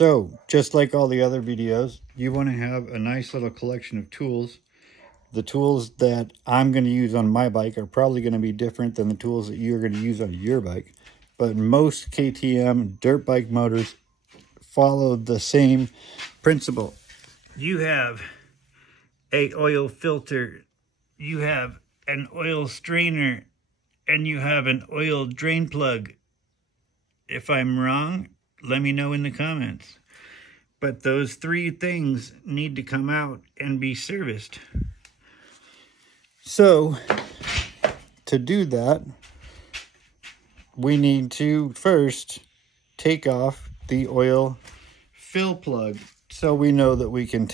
So, just like all the other videos, you want to have a nice little collection of tools. The tools that I'm going to use on my bike are probably going to be different than the tools that you're going to use on your bike. But most KTM dirt bike motors follow the same principle. You have an oil filter, you have an oil strainer, and you have an oil drain plug. If I'm wrong, let me know in the comments. But those three things need to come out and be serviced. So, to do that, we need to first take off the oil fill plug so we know that we can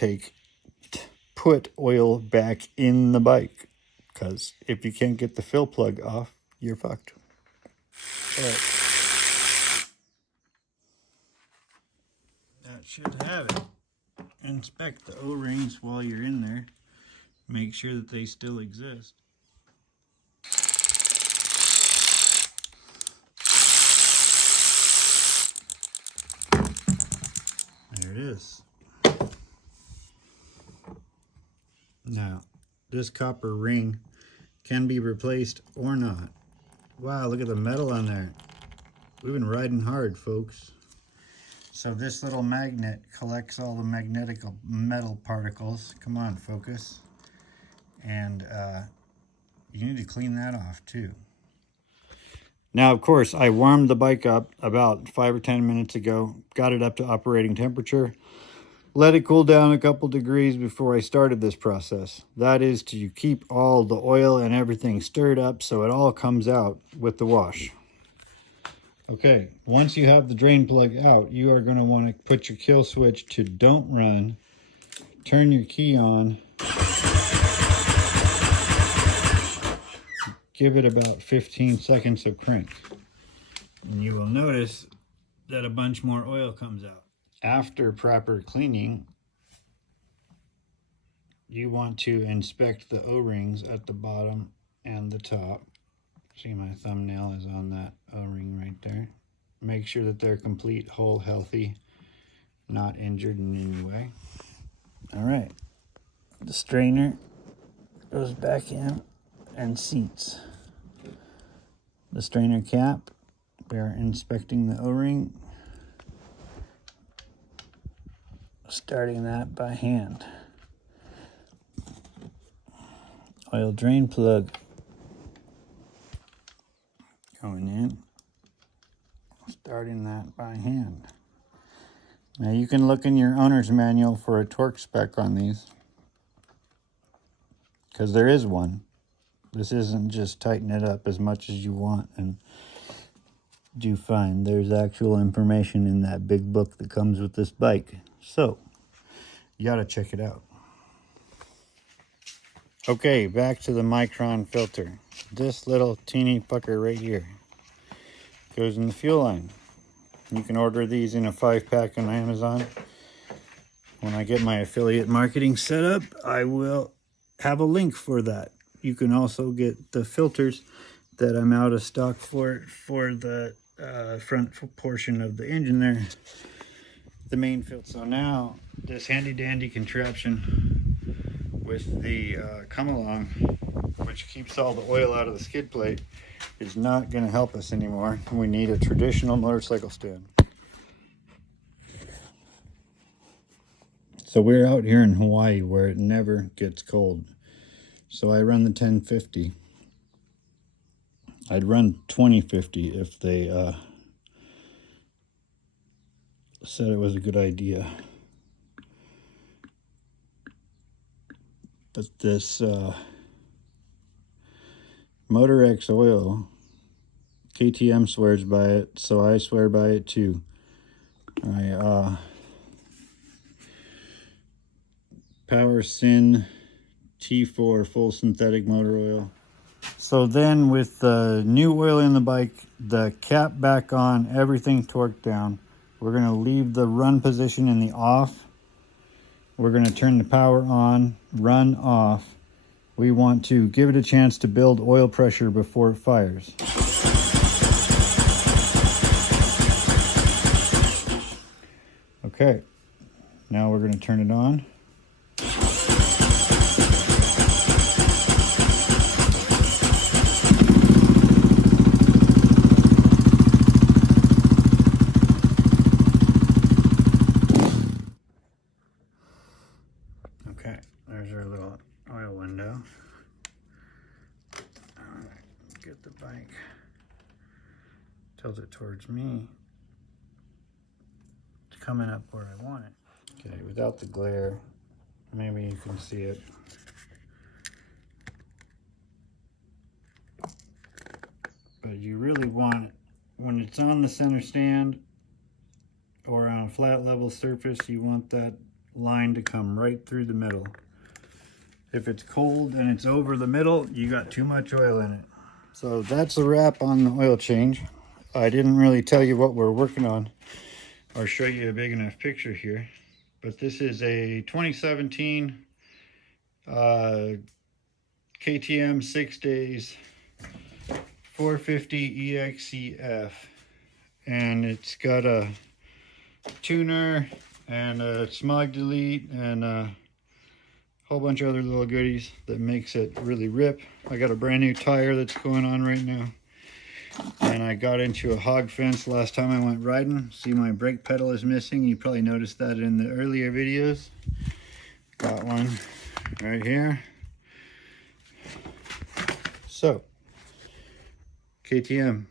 put oil back in the bike. Because if you can't get the fill plug off, you're fucked. All right. That should have it. Inspect the O-rings while you're in there. Make sure that they still exist. There it is. Now, this copper ring can be replaced or not. Wow, look at the metal on there. We've been riding hard, folks. So this little magnet collects all the magnetic metal particles. Come on, focus. And you need to clean that off too. Now, of course, I warmed the bike up about 5 or 10 minutes ago, got it up to operating temperature, let it cool down a couple degrees before I started this process. That is to keep all the oil and everything stirred up so it all comes out with the wash. Okay, once you have the drain plug out, you are going to want to put your kill switch to don't run, turn your key on, give it about 15 seconds of crank, and you will notice that a bunch more oil comes out. After proper cleaning, you want to inspect the O-rings at the bottom and the top. See, my thumbnail is on that O-ring right there. Make sure that they're complete, whole, healthy, not injured in any way. All right, the strainer goes back in and seats. The strainer cap, we are inspecting the O-ring, starting that by hand. Oil drain plug going in, starting that by hand. Now you can look in your owner's manual for a torque spec on these, because there is one. This isn't just tighten it up as much as you want and do fine. There's actual information in that big book that comes with this bike. So, you gotta check it out. Okay, back to the Micron filter. This little teeny fucker right here goes in the fuel line. You can order these in a 5-pack on Amazon. When I get my affiliate marketing set up, I will have a link for that. You can also get the filters that I'm out of stock for the front portion of the engine there, the main filter. So now this handy dandy contraption with the come along, which keeps all the oil out of the skid plate, is not going to help us anymore. We need a traditional motorcycle stand. So we're out here in Hawaii where it never gets cold. So I run the 1050. I'd run 2050 if they said it was a good idea. But this Motor X oil, KTM swears by it, so I swear by it too. Power Sin T4 full synthetic motor oil. So then with the new oil in the bike, the cap back on, everything torqued down, we're going to leave the run position in the off. We're going to turn the power on, run off. We want to give it a chance to build oil pressure before it fires. Okay, now we're going to turn it on. Okay, there's our little oil window. Get the bike, tilt it towards me. It's coming up where I want it. Okay, without the glare, maybe you can see it. But you really want it when it's on the center stand or on a flat level surface, you want that line to come right through the middle. If it's cold and it's over the middle, you got too much oil in it. So that's a wrap on the oil change. I didn't really tell you what we're working on or show you a big enough picture here, but this is a 2017 KTM 6 days 450 EXC-f, and it's got a tuner and a smog delete and a whole bunch of other little goodies that makes it really rip. I got a brand new tire that's going on right now, and I got into a hog fence last time I went riding. See, my brake pedal is missing. You probably noticed that in the earlier videos. Got one right here. So KTM.